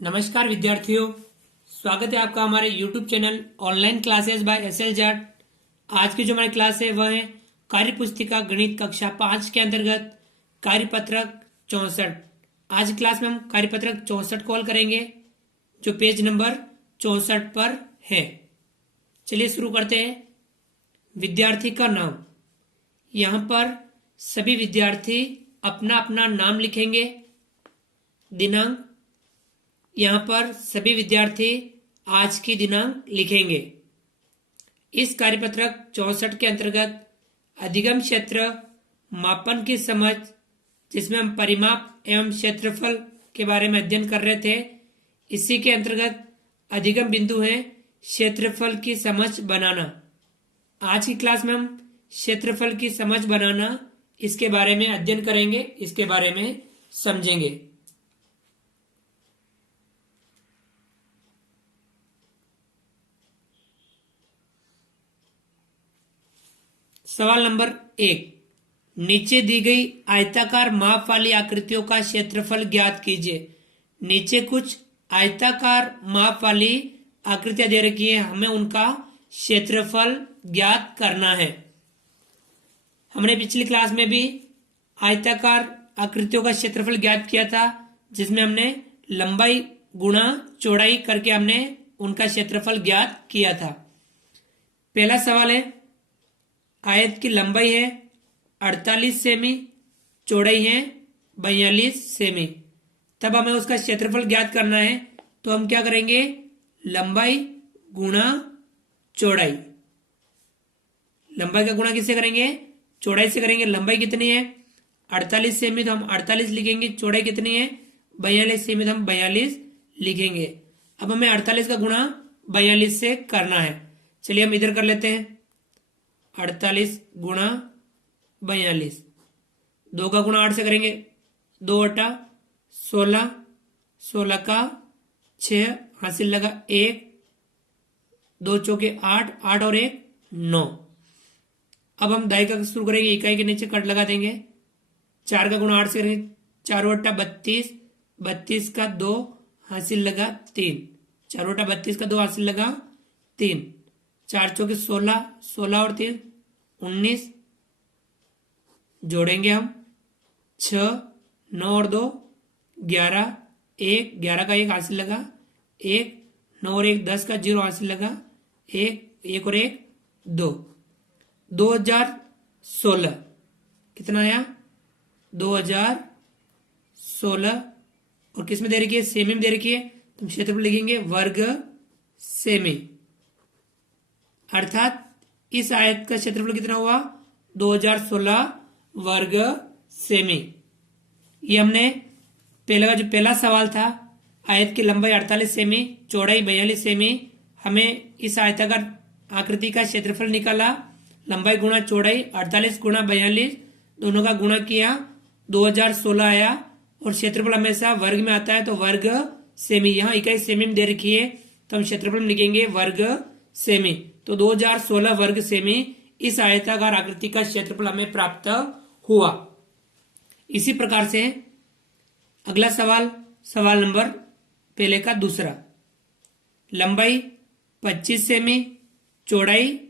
नमस्कार विद्यार्थियों, स्वागत है आपका हमारे YouTube channel online classes by SL Jat. आज की जो हमारी क्लास है वह है कार्य पुस्तिका गणित कक्षा 5 के अंतर्गत कार्यपत्रक 64। आज की क्लास में हम कार्यपत्रक 64 कॉल करेंगे जो पेज नंबर 64 पर है। चलिए शुरू करते हैं। विद्यार्थी का नाम, यहाँ पर सभी विद्यार्थी अपना अपना नाम लिखेंगे। दिनांक, यहाँ पर सभी विद्यार्थी आज की दिनांक लिखेंगे। इस कार्यपत्रक 64 के अंतर्गत अधिगम क्षेत्र, मापन की समझ, जिसमें हम परिमाप एवं क्षेत्रफल के बारे में अध्ययन कर रहे थे, इसी के अंतर्गत अधिगम बिंदु है क्षेत्रफल की समझ बनाना। आज की क्लास में हम क्षेत्रफल की समझ बनाना इसके बारे में अध्ययन करेंगे, इसके बारे में समझेंगे। सवाल नंबर 1, नीचे दी गई आयताकार माप वाली आकृतियों का क्षेत्रफल ज्ञात कीजिए। नीचे कुछ आयताकार माप वाली आकृतियां दे रखी है, हमें उनका क्षेत्रफल ज्ञात करना है। हमने पिछली क्लास में भी आयताकार आकृतियों का क्षेत्रफल ज्ञात किया था, जिसमें हमने लंबाई गुणा चौड़ाई करके हमने उनका क्षेत्रफल ज्ञात किया था। पहला सवाल है, आयत की लंबाई है 48 सेमी, चौड़ाई है 42 सेमी। तब हमें उसका क्षेत्रफल ज्ञात करना है, तो हम क्या करेंगे, लंबाई गुणा चौड़ाई। लंबाई का गुणा किससे करेंगे, चौड़ाई से करेंगे। लंबाई कितनी है 48 सेमी, तो हम 48 लिखेंगे। चौड़ाई कितनी है 42 सेमी, तो हम 42 लिखेंगे। अब हमें 48 का गुणा 42 से करना है। चलिए हम इधर कर लेते हैं। 48 गुणा 42, 2 का गुणा 8 से करेंगे, 2 × 16, 16 का 6, हासिल लगा 1, 2 चौके 8, 8 और 1 9। अब हम दाई का शुरू करेंगे, इकाई के नीचे कट लगा देंगे। 4 का गुणा 8 से करेंगे, 4 × 32, 32 का 2, हासिल लगा 3, 4 × 32 का 2, हासिल लगा 3, 4 चौके 16, 16 और 3 19, जोड़ेंगे हम 6, 9 और 2 11, 1, 11 का 1 हासिल लगा 1, 9 और 1 10 का 0 हासिल लगा 1, 1 और 1 2। 2016 कितना आया 2016, और किस में दे रखी है, सेमी में दे रखी है, तो हम क्षेत्रफल लिखेंगे वर्ग सेमी। अर्थात इस आयत का क्षेत्रफल कितना हुआ 2016 वर्ग सेमी। ये हमने पहला सवाल था, आयत की लंबाई 48 सेमी, चौड़ाई 42 सेमी। हमें इस आयताकार आकृति का क्षेत्रफल निकाला। लंबाई गुणा चौड़ाई 48 गुणा 42, दोनों का गुणा किया, 2016 आया। और क्षेत्रफल हमेशा वर्ग में आता है, तो वर्ग सेमी। यहाँ इकाई सेमी में दे रखी है, तो हम क्षेत्रफल में लिखेंगे वर्ग सेमी। तो 2016 वर्ग सेमी इस आयताकार आकृति का क्षेत्रफल हमें प्राप्त हुआ। इसी प्रकार से अगला सवाल, सवाल नंबर पहले का दूसरा, लंबाई 25 सेमी, चौड़ाई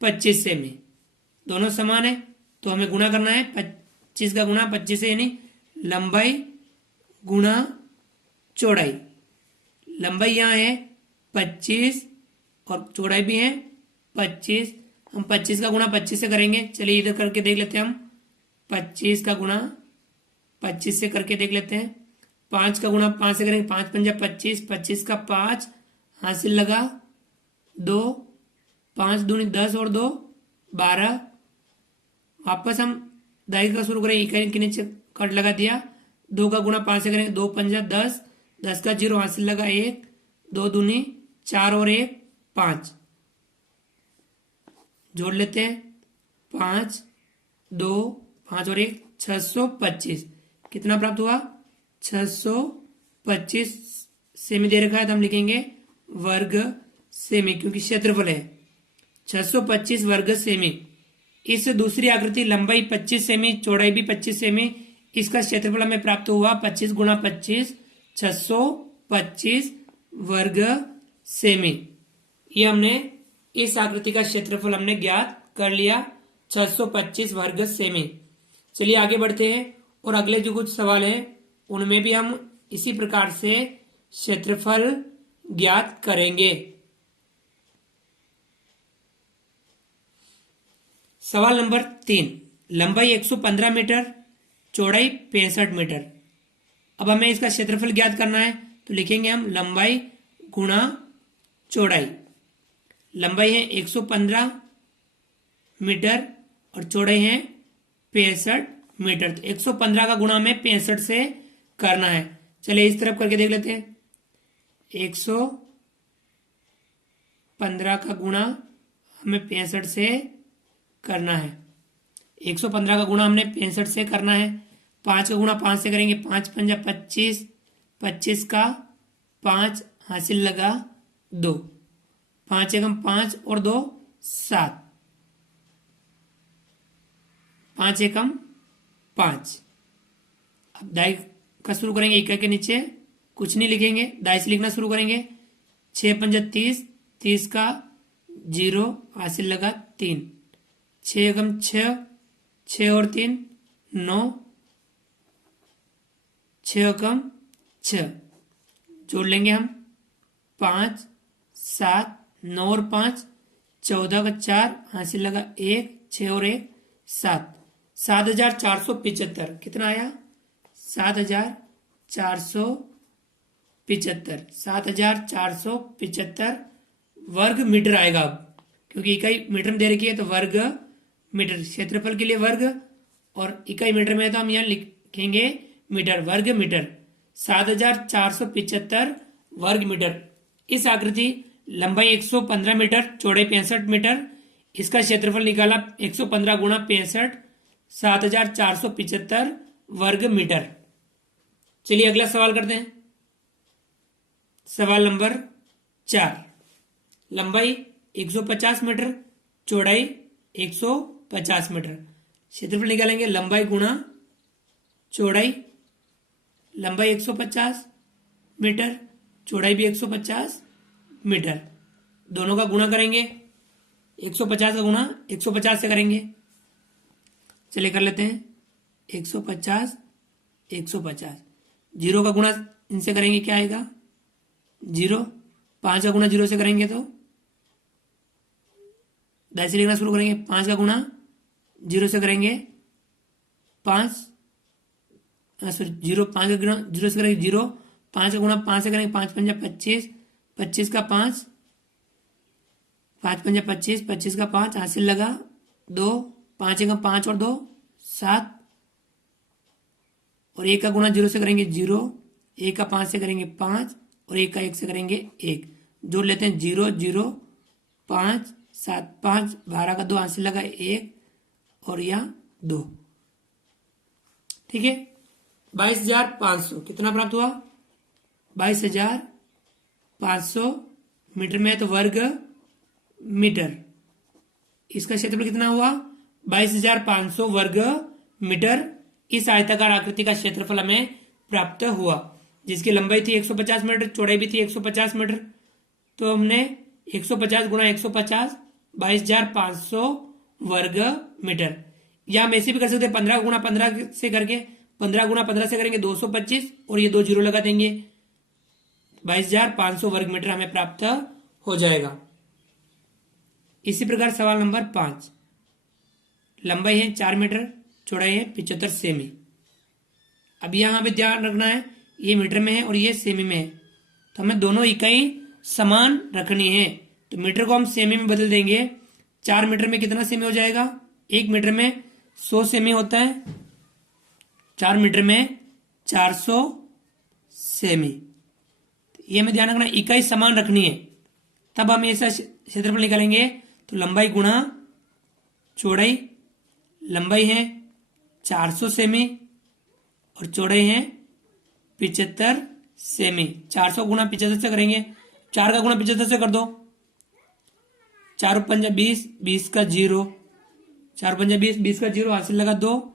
25 सेमी, दोनों समान है, तो हमें गुणा करना है। 25 का गुणा 25 से, यानी लंबाई गुणा चौड़ाई। लंबाई यहाँ है 25 और चौड़ाई भी है 25, हम 25 का गुणा 25 से करेंगे। चलिए इधर करके देख लेते हैं हम। 25 का गुणा 25 से करके देख लेते हैं। 5 का गुणा 5 से करेंगे, 5 × 5 = 25, 25 का 5 हासिल लगा 2, 5 दूनी 10 और 2 12। वापस हम दाई का शुरू करेंगे, इकाई के नीचे कट लगा दिया। 2 का गुणा 5 से करेंगे, 2 × 5 = 10, 10 का 0 हासिल लगा 1, 2 दूनी 4 और 1 5। जोड़ लेते हैं, 5 2 5 और 1 625। कितना प्राप्त हुआ 625 सेमी दे रखा है, तो हम लिखेंगे वर्ग सेमी, क्योंकि क्षेत्रफल है 625 वर्ग सेमी। इस दूसरी आकृति लंबाई 25 सेमी, चौड़ाई भी 25 सेमी, इसका क्षेत्रफल हमें प्राप्त हुआ 25 × 25 625 625 वर्ग सेमी। ये हमने इस आकृति का क्षेत्रफल हमने ज्ञात कर लिया 625 वर्ग सेमी। चलिए आगे बढ़ते हैं और अगले जो कुछ सवाल हैं उनमें भी हम इसी प्रकार से क्षेत्रफल ज्ञात करेंगे। सवाल नंबर 3, लंबाई 115 मीटर, चौड़ाई 65 मीटर। अब हमें इसका क्षेत्रफल ज्ञात करना है तो लिखेंगे हम लंबाई गुणा चौड़ाई। लंबाई है 115 मीटर और चौड़ाई है 65 मीटर। तो 115 का गुणा हमें 65 से करना है। चलिए इस तरफ करके देख लेते हैं। 115 का गुणा हमें 65 से करना है। 115 का गुणा हमने 65 से करना है। 5 का गुणा 5 से करेंगे, 5 पंजा 25, 25 का 5 हासिल लगा 2, 5 एकम 5 और 2 7, 5 एकम 5। अब दाई का शुरू करेंगे, इक्का के नीचे कुछ नहीं लिखेंगे, दाई से लिखना शुरू करेंगे। 6 पंजा 30, 30 का 0 हासिल लगा 3, 6 एकम 6, 6 और 3 9, 6 एकम 6 जोड़ लेंगे हम 5 7 9 और 5 14 का 4 हासिल लगा 1, 6 और 1 7, 7475। कितना आया? 7475, 7475 वर्ग मीटर आएगा। अब क्योंकि इकाई मीटर में दे रखी है तो वर्ग मीटर, क्षेत्रफल के लिए वर्ग और इकाई मीटर में है तो हम यहाँ लिखेंगे मीटर, वर्ग मीटर। 7475 वर्ग मीटर। इस आकृति लंबाई 115 मीटर, चौड़ाई 65 मीटर, इसका क्षेत्रफल निकाला 115 गुणा 65, 7475 वर्ग मीटर। चलिए अगला सवाल करते हैं। सवाल नंबर 4, लंबाई 150 मीटर, चौड़ाई 150 मीटर। क्षेत्रफल निकालेंगे लंबाई गुणा चौड़ाई। लंबाई 150 मीटर, चौड़ाई भी 150 मीटर, दोनों का गुणा करेंगे। 150 का गुणा 150 से करेंगे। चलिए कर लेते हैं। 150 150, 0 का गुणा इनसे करेंगे, क्या आएगा? 0। 5 का गुणा 0 से करेंगे तो दाई से लिखना शुरू करेंगे। 5 का गुणा 0 से करेंगे 5, सॉरी 0, 5 का गुणा 0 से करेंगे 0, 5 का गुणा 5 से करेंगे 5 पंजा 25, 25 का 5, 5 पंजा 25, 25 का 5 हासिल लगा 2, 5 का 5 और 2 7, और 1 का गुणा 0 से करेंगे 0, 1 का 5 से करेंगे 5 और 1 का 1 से करेंगे 1। जोड़ लेते हैं 0 0 5 7 5, 12 का 2 हासिल लगा 1 और यहाँ 2। ठीक है, 22,500 कितना प्राप्त हुआ? 22,500 मीटर में है तो वर्ग मीटर। इसका क्षेत्रफल कितना हुआ? 22,500 वर्ग मीटर। इस आयताकार आकृति का क्षेत्रफल हमें प्राप्त हुआ, जिसकी लंबाई थी 150 मीटर, चौड़ाई भी थी 150 मीटर। तो हमने 150 गुणा 150, 22,500 वर्ग मीटर। या हम ऐसे भी कर सकते हैं 15 गुणा 15 से करके, 15 गुणा 15 से करेंगे 225 और ये 2 जीरो लगा देंगे, 22,500 वर्ग मीटर हमें प्राप्त हो जाएगा। इसी प्रकार सवाल नंबर 5, लंबाई है 4 मीटर, चौड़ाई है 75 सेमी। अब यहां पे ध्यान रखना है, ये मीटर में है और ये सेमी में है, तो हमें दोनों इकाई समान रखनी है। तो मीटर को हम सेमी में बदल देंगे। 4 मीटर में कितना सेमी हो जाएगा? 1 मीटर में 100 सेमी होता है, 4 मीटर में 400 सेमी। ये हमें ध्यान रखना, इकाई समान रखनी है, तब हम ऐसा क्षेत्रफल निकालेंगे। तो लंबाई गुणा चौड़ाई, लंबाई है 400 सेमी और चौड़ाई है 75 सेमी। 400 गुणा 75 से करेंगे, 4 का गुणा 75 से कर दो, 4 पंजा 20, 20 का 0, 4 पंजा 20, 20 का 0 हासिल लगा 2,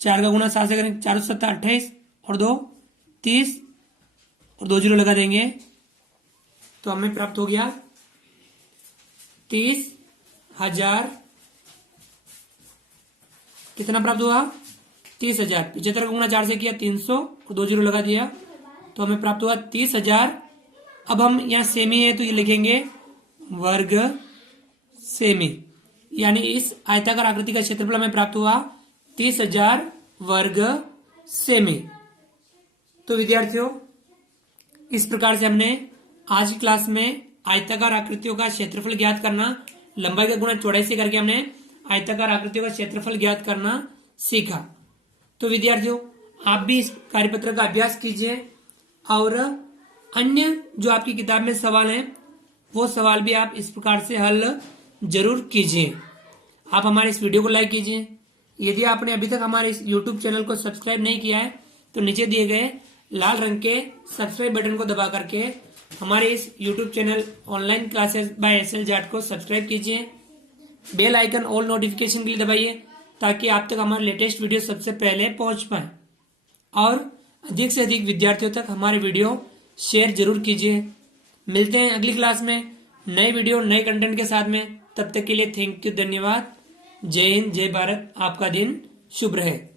4 का गुणा 7 से करेंगे, 4 7 28 और 2 30, और 2 जीरो लगा देंगे तो हमें प्राप्त हो गया 30,000। कितना प्राप्त हुआ? 30,000। 75 को गुणा 4 से किया 300 और 2 जीरो लगा दिया तो हमें प्राप्त हुआ 30,000। अब हम यहाँ सेमी है तो ये लिखेंगे वर्ग सेमी, यानी इस आयताकार आकृति का क्षेत्रफल हमें प्राप्त हुआ 30,000 वर्ग सेमी। तो विद्यार्थियों, इस प्रकार से हमने आज की क्लास में आयताकार आकृतियों का क्षेत्रफल ज्ञात करना, लंबाई का गुणा चौड़ाई से करके हमने आयताकार आकृतियों का क्षेत्रफल ज्ञात करना सीखा। तो विद्यार्थियों, आप भी इस कार्यपत्र का अभ्यास कीजिए और अन्य जो आपकी किताब में सवाल हैं वो सवाल भी आप इस प्रकार से हल जरूर कीजिए। आप हमारे इस वीडियो को लाइक कीजिए। यदि आपने अभी तक हमारे इस YouTube चैनल को सब्सक्राइब नहीं किया है तो नीचे दिए गए लाल रंग के सब्सक्राइब बटन को दबा करके हमारे इस YouTube channel online classes bye SL Jat को सब्सक्राइब कीजिए। बेल आइकन ऑल नोटिफिकेशन के लिए दबाइए ताकि आप तक हमारे लेटेस्ट वीडियो सबसे पहले पहुंच पाए और अधिक से अधिक विद्यार्थियों तक हमारे वीडियो शेयर जरूर कीजिए। मिलते हैं अगली क्लास में नए वीडियो नए कंटेंट के साथ में। तब तक के लिए थैंक यू, धन्यवाद। जय हिंद, जय भारत। आपका दिन शुभ रहे।